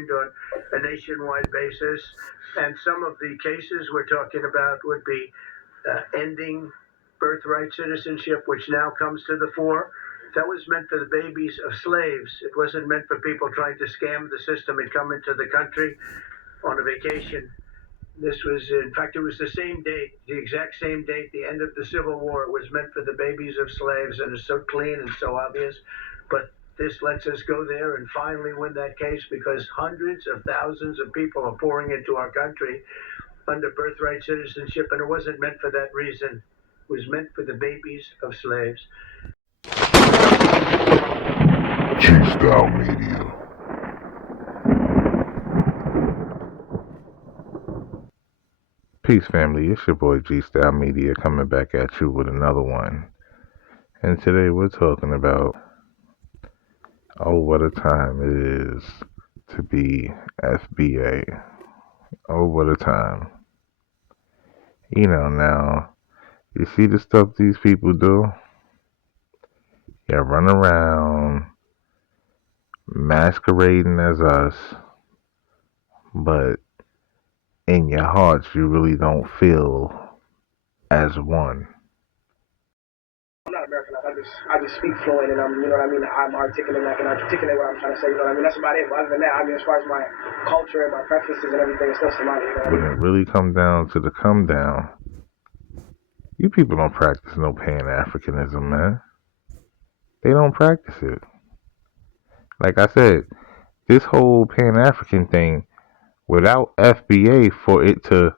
on a nationwide basis. And some of the cases we're talking about would be ending birthright citizenship, which now comes to the fore. That was meant for the babies of slaves. It wasn't meant for people trying to scam the system and come into the country on a vacation. This was, in fact, it was the same date, the exact same date, the end of the Civil War. It was meant for the babies of slaves, and it's so clean and so obvious. But this lets us go there and finally win that case, because hundreds of thousands of people are pouring into our country under birthright citizenship, and it wasn't meant for that reason. It was meant for the babies of slaves. G-Style Media. Peace, family. It's your boy G-Style Media coming back at you with another one. And today we're talking about, what a time it is to be FBA. What a time. Now, you see the stuff these people do? You run around masquerading as us, but in your hearts you really don't feel as one. I'm not American. I just speak fluent, and I'm articulate, and I can articulate what I'm trying to say. That's about it. But other than that, as far as my culture and my preferences and everything, it's still Somali. When it really come down to the come down, you people don't practice no Pan-Africanism, man. They don't practice it. Like I said, this whole Pan-African thing, without FBA for it to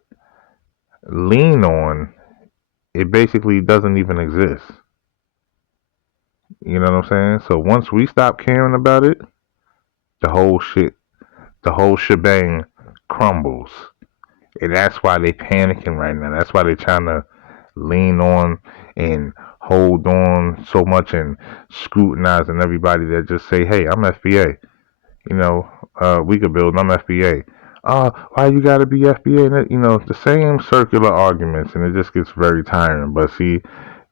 lean on, it basically doesn't even exist. You know what I'm saying? So once we stop caring about it, the whole shebang crumbles. And that's why they panicking right now. That's why they trying to lean on and hold on so much and scrutinizing everybody that just say, hey, I'm FBA. We could build, I'm FBA. Why you gotta be FBA? And the same circular arguments, and it just gets very tiring. But see,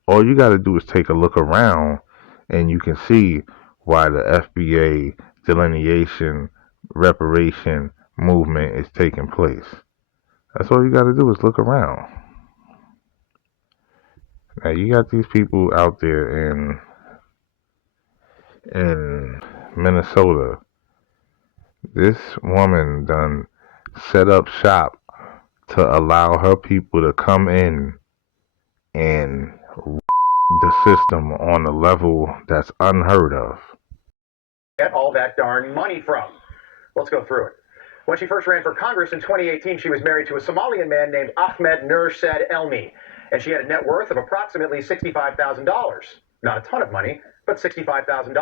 all you gotta do is take a look around, and you can see why the FBA delineation, reparation movement is taking place. That's all you gotta do is look around. Now you got these people out there in Minnesota. This woman done set up shop to allow her people to come in and the system on a level that's unheard of. Get all that darn money from. Let's go through it. When she first ran for Congress in 2018, she was married to a Somalian man named Ahmed Nurshad Elmi, and she had a net worth of approximately $65,000. Not a ton of money, but $65,000.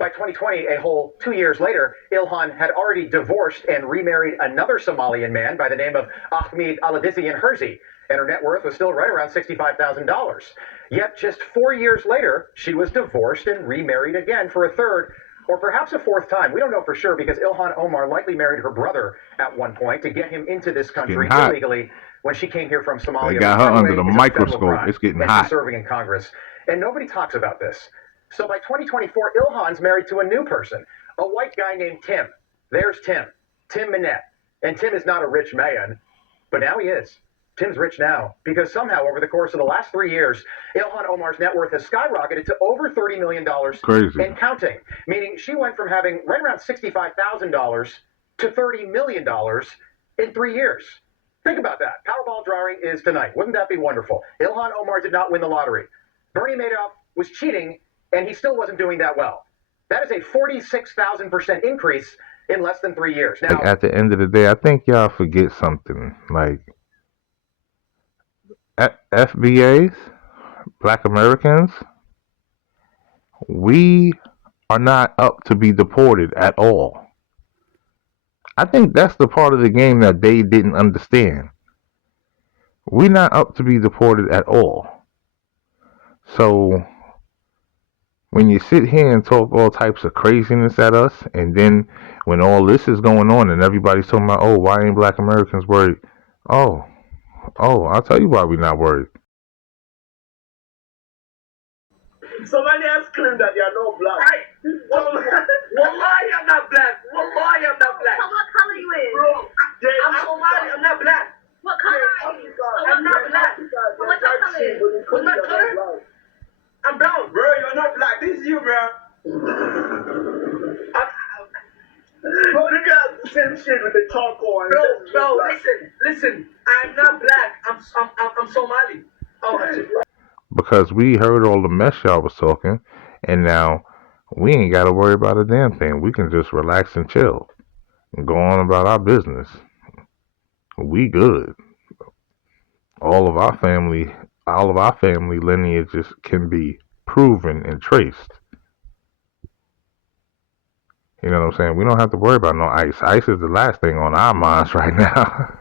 By 2020, a whole 2 years later, Ilhan had already divorced and remarried another Somalian man by the name of Ahmed Aladizian Herzi, and her net worth was still right around $65,000. Yet just 4 years later, she was divorced and remarried again for a third, or perhaps a fourth time. We don't know for sure, because Ilhan Omar likely married her brother at one point to get him into this country illegally when she came here from Somalia. They got her under the microscope. It's getting hot. Serving in Congress, and nobody talks about this. So by 2024, Ilhan's married to a new person, a white guy named Tim. There's Tim Minette. And Tim is not a rich man, but now he is. Tim's rich now because somehow over the course of the last 3 years, Ilhan Omar's net worth has skyrocketed to over $30 million. Crazy. And counting, meaning she went from having right around $65,000 to $30 million in 3 years. Think about that. Powerball drawing is tonight. Wouldn't that be wonderful? Ilhan Omar did not win the lottery. Bernie Madoff was cheating, and he still wasn't doing that well. That is a 46,000% increase in less than 3 years. Now, at the end of the day, I think y'all forget something. Like, FBAs, Black Americans, we are not up to be deported at all. I think that's the part of the game that they didn't understand. We're not up to be deported at all. So when you sit here and talk all types of craziness at us, and then when all this is going on and everybody's talking about, oh, why ain't Black Americans worried? Oh, I'll tell you why we're not worried. Somalians claim that they are not black. Wallahi, I'm not black. Wallahi, I'm not black. Bro, you got the same shit with the talk on. Bro, listen. I'm not black. I'm Somali. Oh, Because we heard all the mess y'all was talking, and now we ain't got to worry about a damn thing. We can just relax and chill and go on about our business. We good. All of our family lineages can be proven and traced. You know what I'm saying? We don't have to worry about no ICE. ICE is the last thing on our minds right now.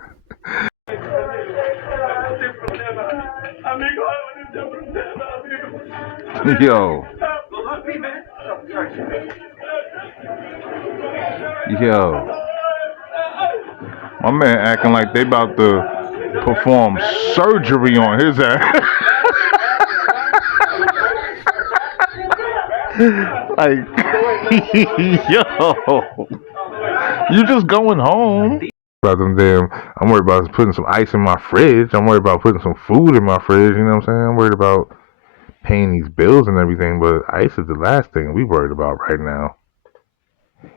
Yo. My man acting like they about to perform surgery on his ass. Like, yo, you just going home. I'm worried about putting some ice in my fridge. I'm worried about putting some food in my fridge. You know what I'm saying? I'm worried about paying these bills and everything. But ice is the last thing we worried about right now.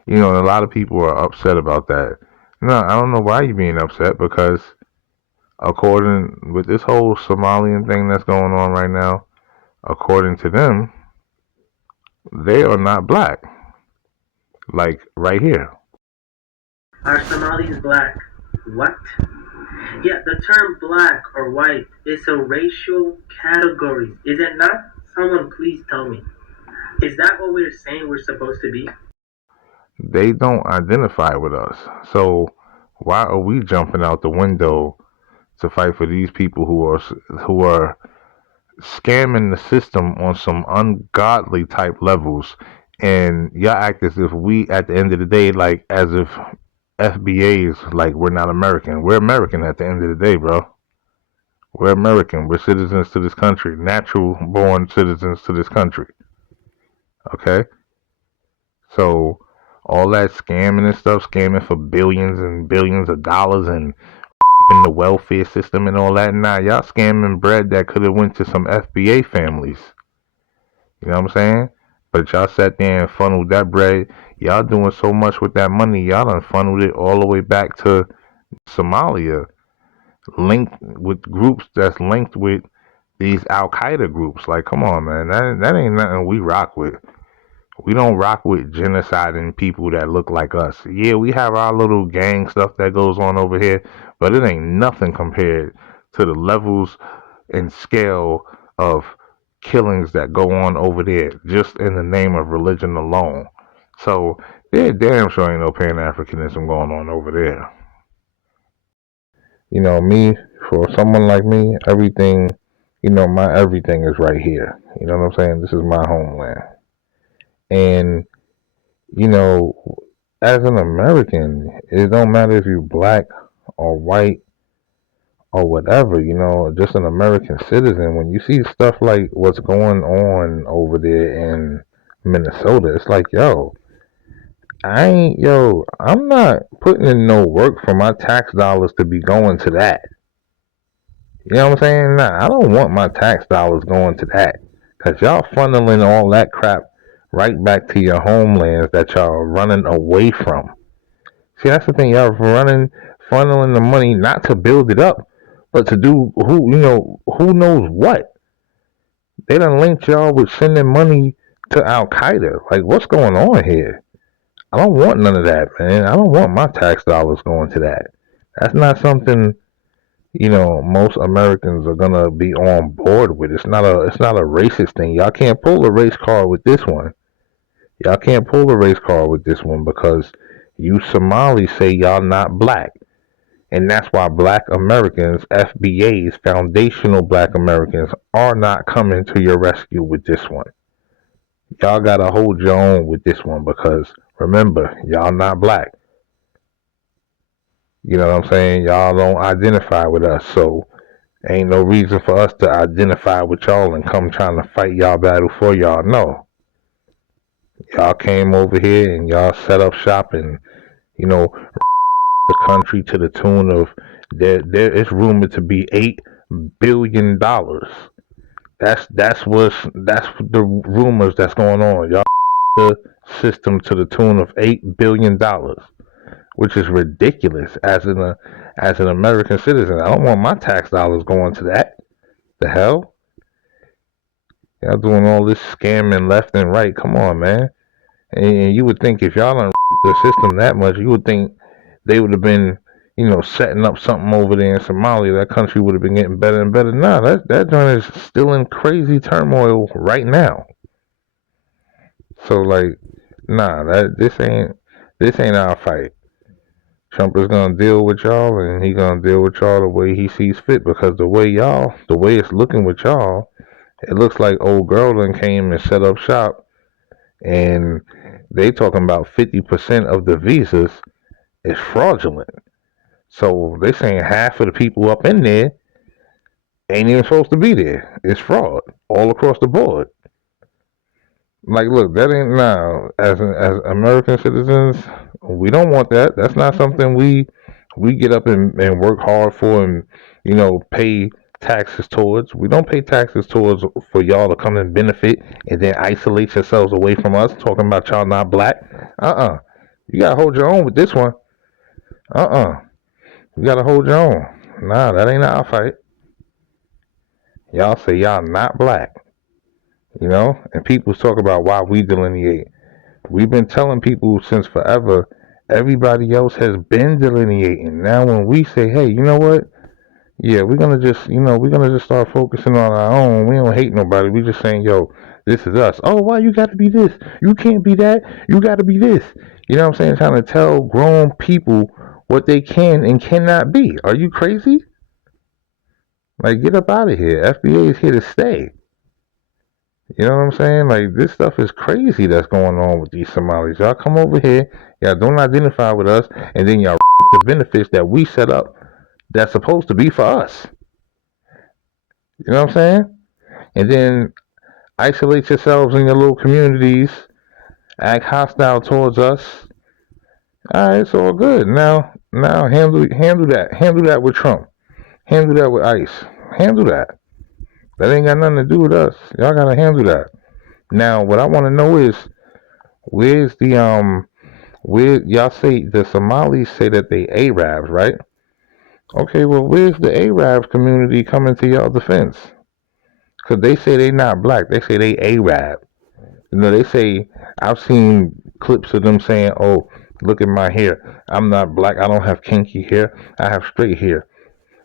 You know, a lot of people are upset about that. No, I don't know why you're being upset, because according with this whole Somalian thing that's going on right now, according to them, they are not black. Like right here. Are Somalis black? What? Yeah, the term black or white is a racial category. Is it not? Someone please tell me. Is that what we're saying we're supposed to be? They don't identify with us. So why are we jumping out the window to fight for these people who are scamming the system on some ungodly type levels? And y'all act as if we, at the end of the day, like as if FBA is like we're not American. We're American at the end of the day, bro. We're American. We're citizens to this country, natural born citizens to this country. Okay? So all that scamming and stuff, scamming for billions and billions of dollars and in the welfare system and all that. Nah, y'all scamming bread that could have went to some FBA families. You know what I'm saying? But y'all sat there and funneled that bread. Y'all doing so much with that money, y'all done funneled it all the way back to Somalia, linked with groups that's linked with these Al Qaeda groups. Like, come on, man, that ain't nothing we rock with. We don't rock with genociding people that look like us. Yeah, we have our little gang stuff that goes on over here, but it ain't nothing compared to the levels and scale of killings that go on over there just in the name of religion alone. So there damn sure ain't no Pan-Africanism going on over there. You know, me, for someone like me, everything, my everything is right here. You know what I'm saying? This is my homeland. And, as an American, it don't matter if you're black or white or whatever, just an American citizen. When you see stuff like what's going on over there in Minnesota, it's like, I'm not putting in no work for my tax dollars to be going to that. You know what I'm saying? Nah, I don't want my tax dollars going to that. Because y'all funneling all that crap right back to your homelands that y'all are running away from. See, that's the thing. Y'all funneling the money not to build it up, but to do who knows what. They done linked y'all with sending money to Al Qaeda. Like, what's going on here? I don't want none of that, man. I don't want my tax dollars going to that. That's not something most Americans are gonna be on board with. It's not a racist thing. Y'all can't pull a race card with this one. Y'all can't pull a race card with this one because you Somalis say y'all not black. And that's why black Americans, FBAs, foundational black Americans, are not coming to your rescue with this one. Y'all gotta hold your own with this one because remember, y'all not black. You know what I'm saying? Y'all don't identify with us, so ain't no reason for us to identify with y'all and come trying to fight y'all battle for y'all. No. Y'all came over here and y'all set up shop and, the country to the tune of it's rumored to be $8 billion. That's the rumors that's going on. Y'all the system to the tune of $8 billion, which is ridiculous as an American citizen. I don't want my tax dollars going to that. The hell? Y'all doing all this scamming left and right. Come on, man. And you would think if y'all done the system that much, you would think they would have been, setting up something over there in Somalia. That country would have been getting better and better. Nah, that joint is still in crazy turmoil right now. So like, nah, this ain't our fight. Trump is gonna deal with y'all, and he gonna deal with y'all the way he sees fit. Because the way it's looking with y'all, it looks like old girl done came and set up shop, and they talking about 50% of the visas is fraudulent. So they saying half of the people up in there ain't even supposed to be there. It's fraud all across the board. Like, look, that ain't now. As American citizens, we don't want that. That's not something we get up and work hard for and pay taxes towards. We don't pay taxes towards for y'all to come and benefit and then isolate yourselves away from us, talking about y'all not black. You gotta hold your own with this one. You gotta hold your own. Nah, that ain't our fight. Y'all say y'all not black. And people talk about why we delineate. We've been telling people since forever, everybody else has been delineating. Now when we say, hey, you know what? Yeah, we're gonna just start focusing on our own. We don't hate nobody. We just saying, yo, this is us. Oh, why you gotta be this? You can't be that. You gotta be this. You know what I'm saying? Trying to tell grown people what they can and cannot be. Are you crazy? Like, get up out of here. FBA is here to stay. You know what I'm saying? Like, this stuff is crazy that's going on with these Somalis. Y'all come over here, y'all don't identify with us, and then y'all the benefits that we set up that's supposed to be for us. You know what I'm saying? And then isolate yourselves in your little communities, act hostile towards us. All right, it's all good. Now handle that. Handle that with Trump. Handle that with ICE. Handle that. That ain't got nothing to do with us. Y'all gotta handle that. Now, what I want to know is where's the where y'all say the Somalis say that they Arabs, right? Okay, well, where's the Arab community coming to y'all defense? Because they say they not black. They say they Arab. They say, I've seen clips of them saying, oh, look at my hair. I'm not black. I don't have kinky hair. I have straight hair.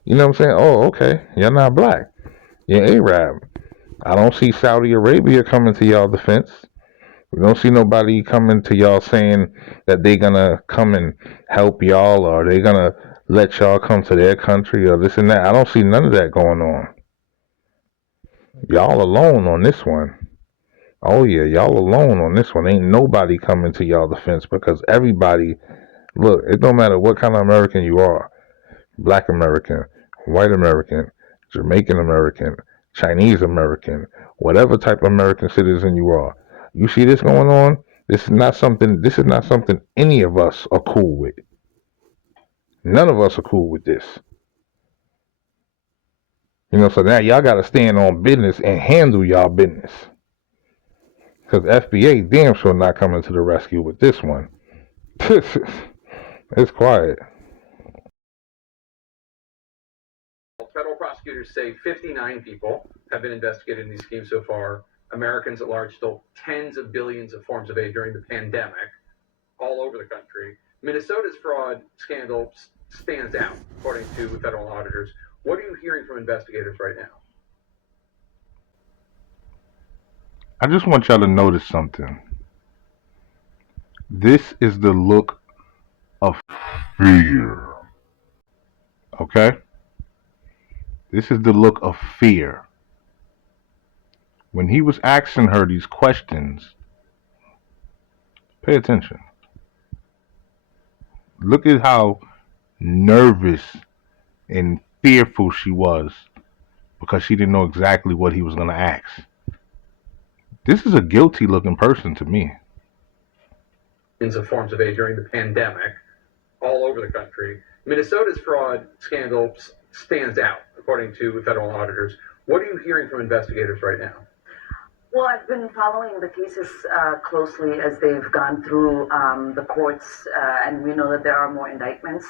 You know what I'm saying? Oh, okay. You're not black. You're Arab. I don't see Saudi Arabia coming to y'all defense. We don't see nobody coming to y'all saying that they gonna come and help y'all or they gonna let y'all come to their country or this and that. I don't see none of that going on. Y'all alone on this one. Oh yeah, y'all alone on this one. Ain't nobody coming to y'all defense because everybody, look, it don't matter what kind of American you are. Black American, white American, Jamaican American, Chinese American, whatever type of American citizen you are. You see this going on? This is not something any of us are cool with. None of us are cool with this. So now y'all gotta stand on business and handle y'all business. Because FBA damn sure not coming to the rescue with this one. It's quiet. Federal prosecutors say 59 people have been investigated in these schemes so far. Americans at large stole tens of billions of forms of aid during the pandemic all over the country. Minnesota's fraud scandal stands out, according to federal auditors. What are you hearing from investigators right now? I just want y'all to notice something. This is the look of fear. Okay? This is the look of fear. When he was asking her these questions, pay attention. Look at how nervous and fearful she was because she didn't know exactly what he was going to ask. This is a guilty looking person to me. Of forms of aid during the pandemic all over the country. Minnesota's fraud scandal stands out, according to federal auditors. What are you hearing from investigators right now? Well, I've been following the cases closely as they've gone through the courts, and we know that there are more indictments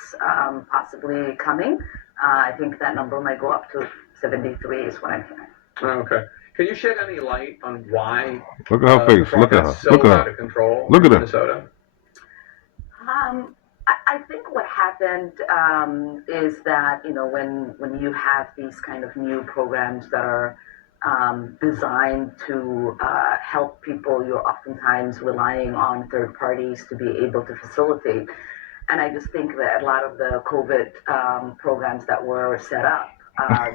possibly coming. I think that number might go up to 73 is what I'm hearing. Okay. Can you shed any light on why Look at her the face. fraud Look at got her. so Look at out her. of control Look in at her. Minnesota? I think what happened is that, you know, when you have these kind of new programs that are designed to help people, you're oftentimes relying on third parties to be able to facilitate. And I just think that a lot of the COVID programs that were set up,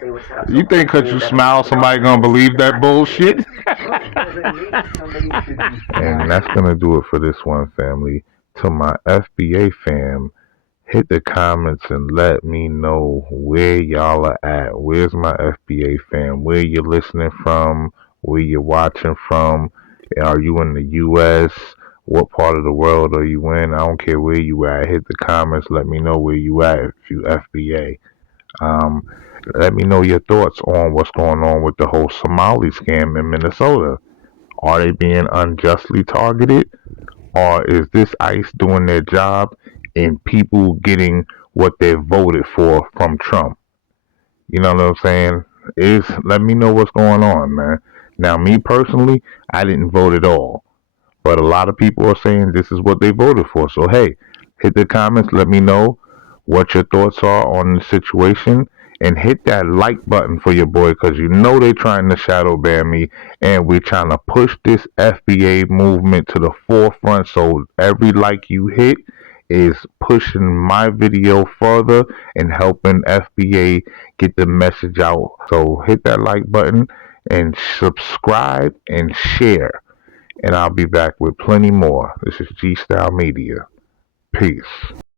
they were set up so You think quickly because you that smile somebody gonna believe that bullshit? And that's gonna do it for this one, family. To my FBA fam, hit the comments and let me know where y'all are at. Where's my FBA fam? Where you listening from? Where you watching from? Are you in the US? What part of the world are you in? I don't care where you at. Hit the comments. Let me know where you at if you FBA. Um, Let me know your thoughts on what's going on with the whole Somali scam in Minnesota. Are they being unjustly targeted? Or is this ICE doing their job and people getting what they voted for from Trump? You know what I'm saying? Let me know what's going on, man. Now, me personally, I didn't vote at all. But a lot of people are saying this is what they voted for. So, hey, hit the comments. Let me know what your thoughts are on the situation. And hit that like button for your boy because you know they're trying to shadow ban me. And we're trying to push this FBA movement to the forefront. So, every like you hit is pushing my video further and helping FBA get the message out. So, hit that like button and subscribe and share and I'll be back with plenty more. This is G Style Media. Peace.